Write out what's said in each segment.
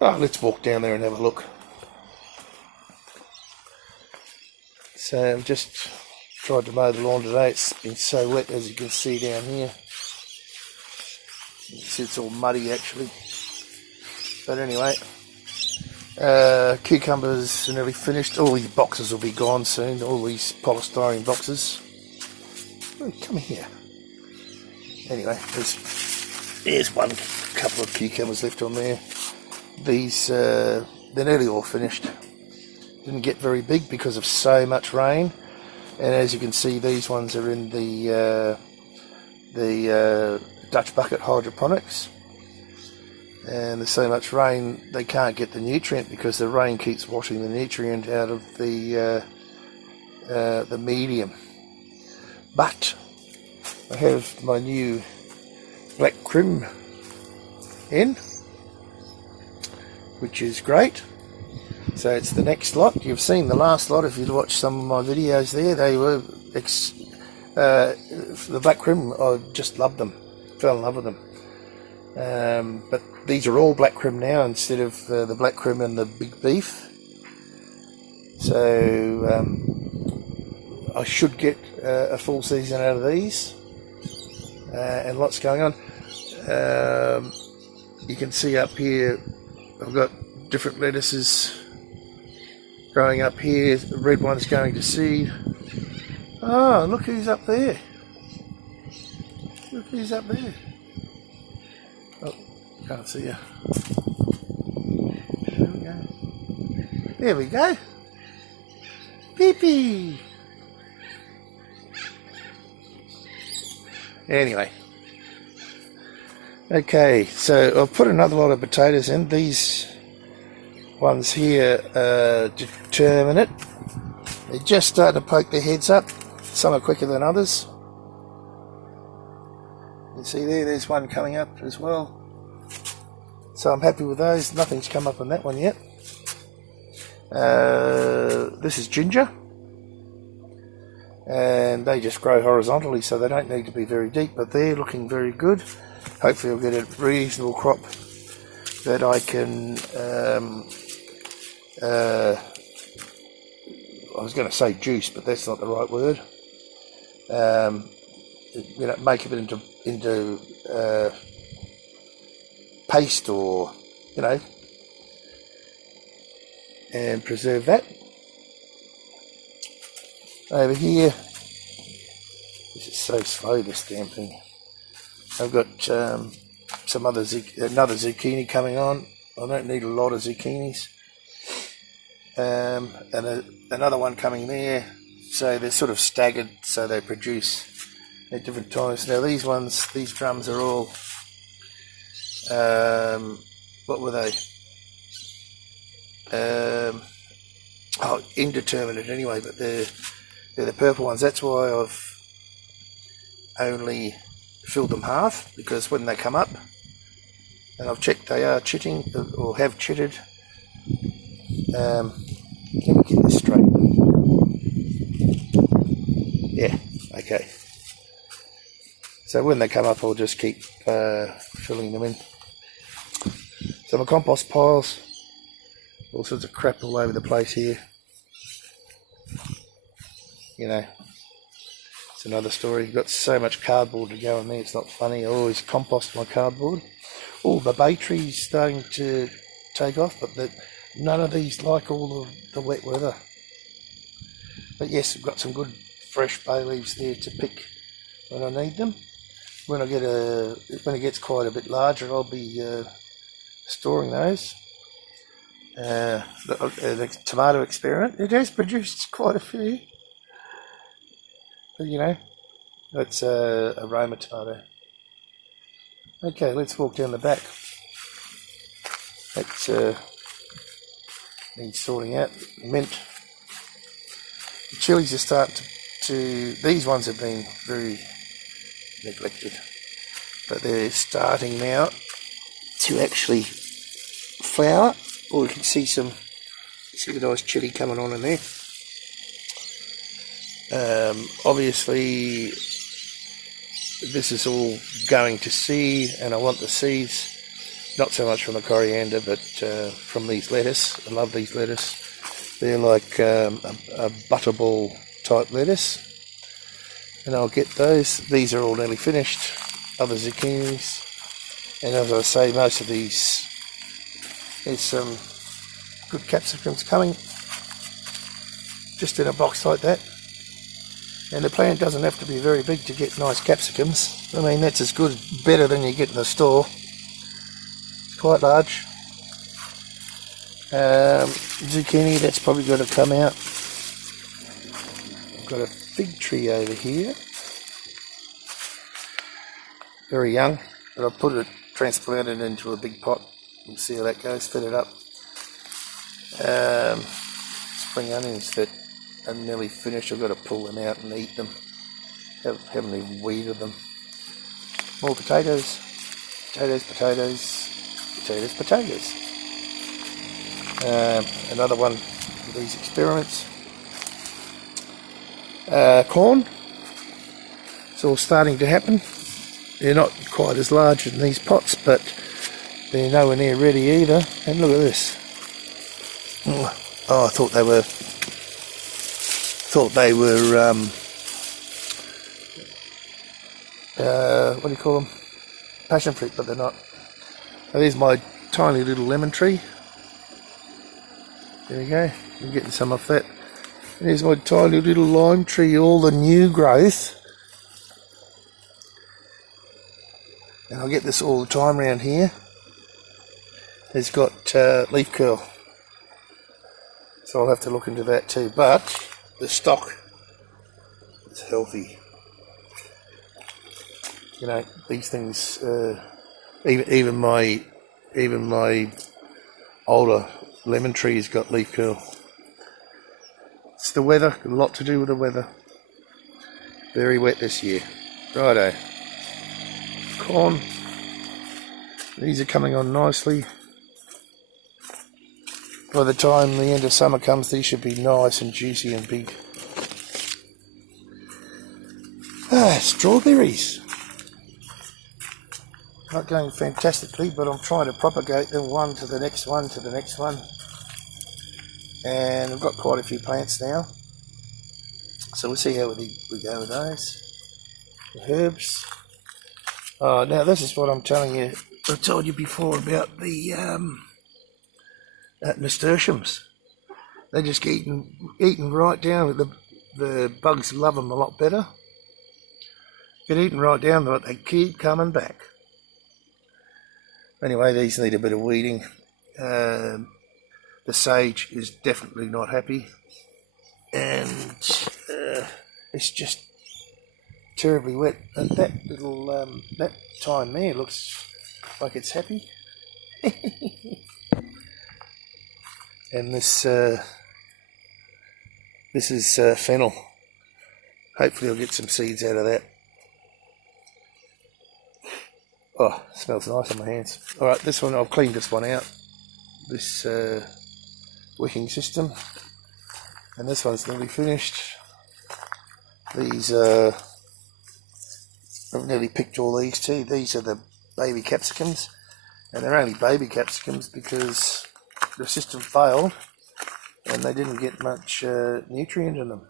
Let's walk down there and have a look. So I've just tried to mow the lawn today. It's been so wet, as you can see down here. You can see it's all muddy actually. But anyway, cucumbers are nearly finished. All these boxes will be gone soon, all these polystyrene boxes. Oh, come here. Anyway, there's one couple of cucumbers left on there. These, they're nearly all finished. Didn't get very big because of so much rain. And as you can see, these ones are in the Dutch bucket hydroponics. And there's so much rain they can't get the nutrient because the rain keeps washing the nutrient out of the medium. But I have my new black crim in, which is great. So it's the next lot. You've seen the last lot if you'd watched some of my videos there. They were the black crim. I just loved them, fell in love with them. But these are all black crim now instead of the black crim and the big beef. So I should get a full season out of these, and lots going on. You can see up here I've got different lettuces growing up here. The red one's going to seed. Oh, look who's up there. Look who's up there. Oh, can't see you. There we go. There we go. Pee-pee. Anyway. Okay, so I've put another lot of potatoes in. These ones here are determinate. They're just starting to poke their heads up. Some are quicker than others. You see there's one coming up as well. So I'm happy with those. Nothing's come up on that one yet. This is ginger. And they just grow horizontally, so they don't need to be very deep, but they're looking very good. Hopefully I'll get a reasonable crop that I can I was going to say juice, but that's not the right word. Make it into paste, or and preserve that. Over here, this is so slow, this damn thing. I've got another zucchini coming on. I don't need a lot of zucchinis. And another one coming there. So they're sort of staggered, so they produce at different times. Now these drums are all, what were they? Indeterminate anyway, but they're the purple ones. That's why I've only filled them half, because when they come up, and I've checked they are chitting, or have chitted. Let me get this straight. Yeah, okay. So when they come up, I'll just keep filling them in. So my compost piles, all sorts of crap all over the place here. It's another story. You've got so much cardboard to go in there, it's not funny. I always compost my cardboard. All the bay trees starting to take off, but none of these like all the wet weather. But yes, I've got some good fresh bay leaves there to pick when I need them. When it gets quite a bit larger, I'll be storing those. The tomato experiment, it has produced quite a few. But that's a Roma tomato. Okay, let's walk down the back. That needs sorting out. Mint. The chilies are starting to. These ones have been very neglected, but they're starting now to actually flower. Or you can see the nice chili coming on in there. Obviously this is all going to seed, and I want the seeds not so much from the coriander, but from these lettuce. I love these lettuce. They're like a butterball type lettuce, and I'll get those. These are all nearly finished. Other zucchinis, and as I say, most of these, there's some good capsicums coming, just in a box like that. And the plant doesn't have to be very big to get nice capsicums. I mean, that's as good, better than you get in the store. It's quite large. Zucchini, that's probably got to come out. I've got a fig tree over here. Very young, but I've put it, transplanted it into a big pot. We'll see how that goes, fill it up. Spring onions that are nearly finished. I've got to pull them out and eat them. Haven't even weeded them. More potatoes. Potatoes. Another one of these experiments. Corn. It's all starting to happen. They're not quite as large in these pots, but they're nowhere near ready either. And look at this. Oh, I thought they were what do you call them? Passion fruit, but they're not. Now, there's my tiny little lemon tree. There we go. I'm getting some off that. And there's my tiny little lime tree, all the new growth. And I get this all the time around here. It's got leaf curl. So I'll have to look into that too. But the stock is healthy. You know, these things, even my older lemon tree's got leaf curl. It's the weather, a lot to do with the weather. Very wet this year. Righto. Corn. These are coming on nicely. By the time the end of summer comes, these should be nice and juicy and big. Strawberries. Not going fantastically, but I'm trying to propagate them one to the next one to the next one. And I've got quite a few plants now. So we'll see how we go with those. The herbs. Oh, now this is what I'm telling you. I told you before about the nasturtiums. They just get eaten right down. The bugs love them a lot better. Get eaten right down, but they keep coming back. Anyway, these need a bit of weeding. The sage is definitely not happy, and it's just terribly wet. And that little that thyme there looks like it's happy. And this is fennel. Hopefully I'll get some seeds out of that. Oh, it smells nice on my hands. Alright, this one, I've cleaned this one out. This wicking system. And this one's nearly finished. These, I've nearly picked all these too. These are the baby capsicums. And they're only baby capsicums because the system failed and they didn't get much nutrient in them.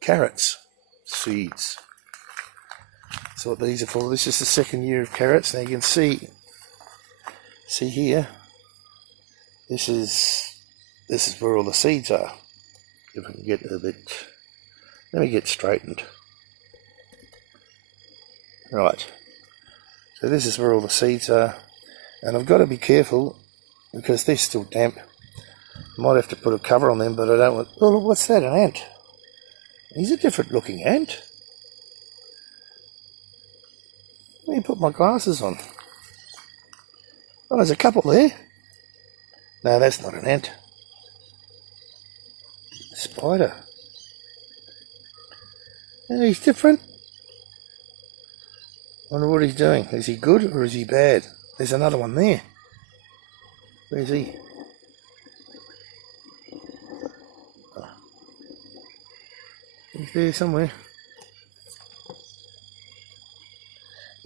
Carrots, seeds. That's what these are for. This is the second year of carrots. Now you can see here, this is where all the seeds are. If we can get a bit, let me get straightened. Right, so this is where all the seeds are, and I've got to be careful because they're still damp. I might have to put a cover on them, but I don't want. Oh, look, what's that? An ant? He's a different looking ant. Let me put my glasses on. Oh, there's a couple there. No, that's not an ant. Spider. And he's different. Wonder what he's doing. Is he good or is he bad? There's another one there. Where's he? Oh. He's there somewhere.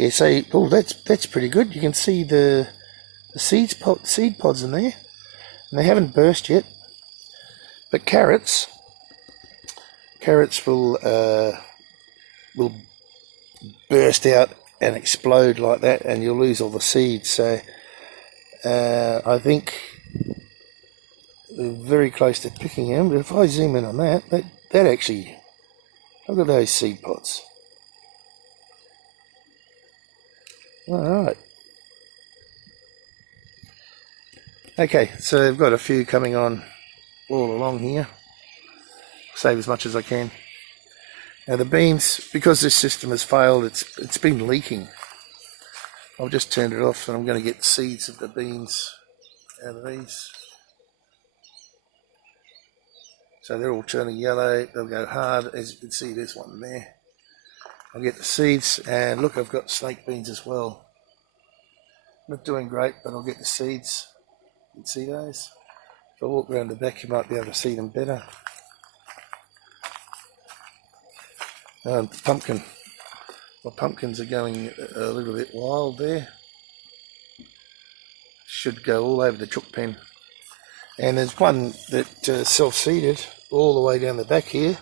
Yeah, so that's pretty good. You can see the seed pods in there, and they haven't burst yet. But carrots will burst out and explode like that, and you'll lose all the seeds. So I think we're very close to picking them. But if I zoom in on that actually, look at those seed pods. All right. Okay, so I've got a few coming on all along here. Save as much as I can. Now the beans, because this system has failed, it's been leaking. I've just turned it off, and I'm going to get seeds of the beans out of these. So they're all turning yellow. They'll go hard, as you can see. There's one there. I'll get the seeds, and look, I've got snake beans as well. Not doing great, but I'll get the seeds. You can see those. If I walk around the back, you might be able to see them better. Pumpkin. My pumpkins are going a little bit wild there. Should go all over the chook pen. And there's one that self-seeded all the way down the back here,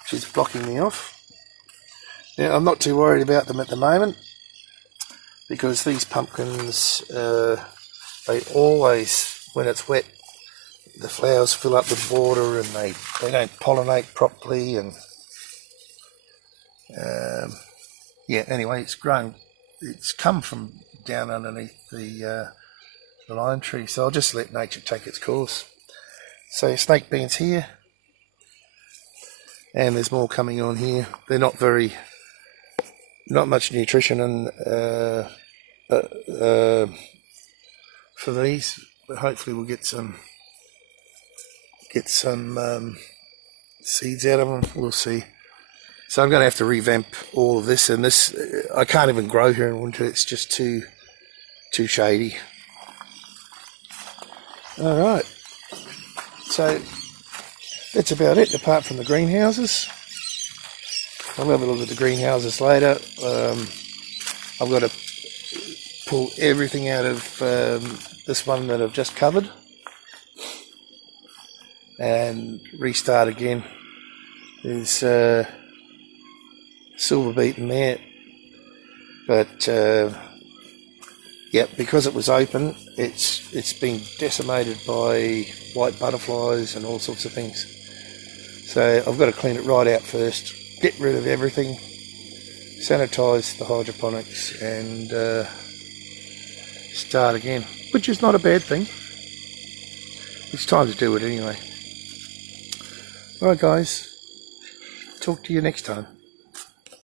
which is blocking me off. Now, I'm not too worried about them at the moment, because these pumpkins, they always, when it's wet, the flowers fill up with water, and they don't pollinate properly, and yeah, anyway, it's grown. It's come from down underneath the lime tree, so I'll just let nature take its course. So snake beans here, and there's more coming on here. They're not much nutrition and for these, but hopefully we'll get some seeds out of them. We'll see. So I'm going to have to revamp all of this, and this I can't even grow here in winter. It's just too shady. All right, so that's about it, apart from the greenhouses. I'll have a look at the greenhouses later. I've got to pull everything out of this one that I've just covered and restart again. There's silver beet in there, but yeah, because it was open, it's been decimated by white butterflies and all sorts of things. So I've got to clean it right out first, get rid of everything, sanitize the hydroponics, and start again, which is not a bad thing. It's time to do it anyway. Alright guys, talk to you next time.